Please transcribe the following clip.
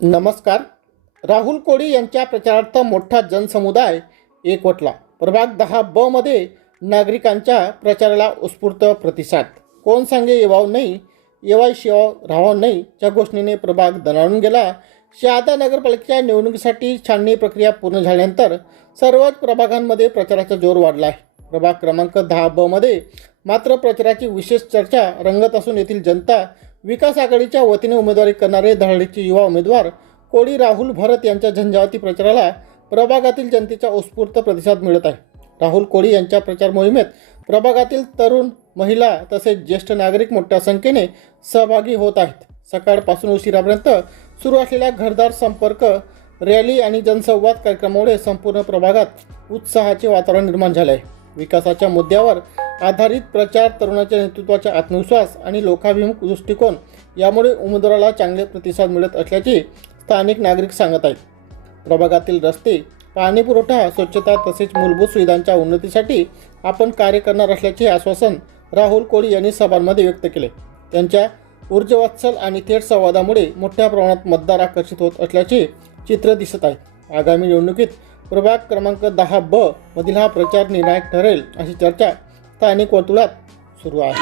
नमस्कार. राहुल कोळी यांच्या प्रचारार्थ मोठा जनसमुदाय एकवटला. प्रभाग दहा ब मध्ये नागरिकांच्या प्रचाराला उत्स्फूर्त प्रतिसाद. कोण सांगे येवाव नाही येवाय शिवाव राहाव नाही च्या घोषणेने प्रभाग दणाळून गेला. शहादा नगरपालिकेच्या निवडणुकीसाठी छाननी प्रक्रिया पूर्ण झाल्यानंतर सर्वच प्रभागांमध्ये प्रचाराचा जोर वाढला आहे. प्रभाग क्रमांक दहा ब मध्ये मात्र प्रचाराची विशेष चर्चा रंगत असून येथील जनता विकास आघाडीच्या वतीने उमेदवारी करणारे धडाडीचे युवा उमेदवार कोळी राहुल भरत यांच्या झंझावती प्रचाराला प्रभागातील जनतेचा उत्स्फूर्त प्रतिसाद मिळत आहे. राहुल कोळी यांच्या प्रचार मोहिमेत प्रभागातील तरुण महिला तसेच ज्येष्ठ नागरिक मोठ्या संख्येने सहभागी होत आहेत. सकाळपासून उशिरापर्यंत सुरू असलेल्या घरदार संपर्क रॅली आणि जनसंवाद कार्यक्रमामुळे संपूर्ण प्रभागात उत्साहाचे वातावरण निर्माण झाले आहे. विकासाच्या मुद्द्यावर आधारित प्रचार तरुणाच्या नेतृत्वाचा आत्मविश्वास आणि लोकाभिमुख दृष्टिकोन यामुळे उमेदवाराला चांगले प्रतिसाद मिळत असल्याचे स्थानिक नागरिक सांगत आहेत. प्रभागातील रस्ते पाणीपुरवठा स्वच्छता तसेच मूलभूत सुविधांच्या उन्नतीसाठी आपण कार्य करणार असल्याचे आश्वासन राहुल कोळी यांनी सभांमध्ये व्यक्त केले. त्यांच्या ऊर्जवात्सल आणि थेट संवादामुळे मोठ्या प्रमाणात मतदार आकर्षित होत असल्याचे चित्र दिसत आहे. आगामी निवडणुकीत प्रभाग क्रमांक दहा ब मधील हा प्रचार निर्णायक ठरेल अशी चर्चा स्थानिक वर्तुळात सुरू आहे.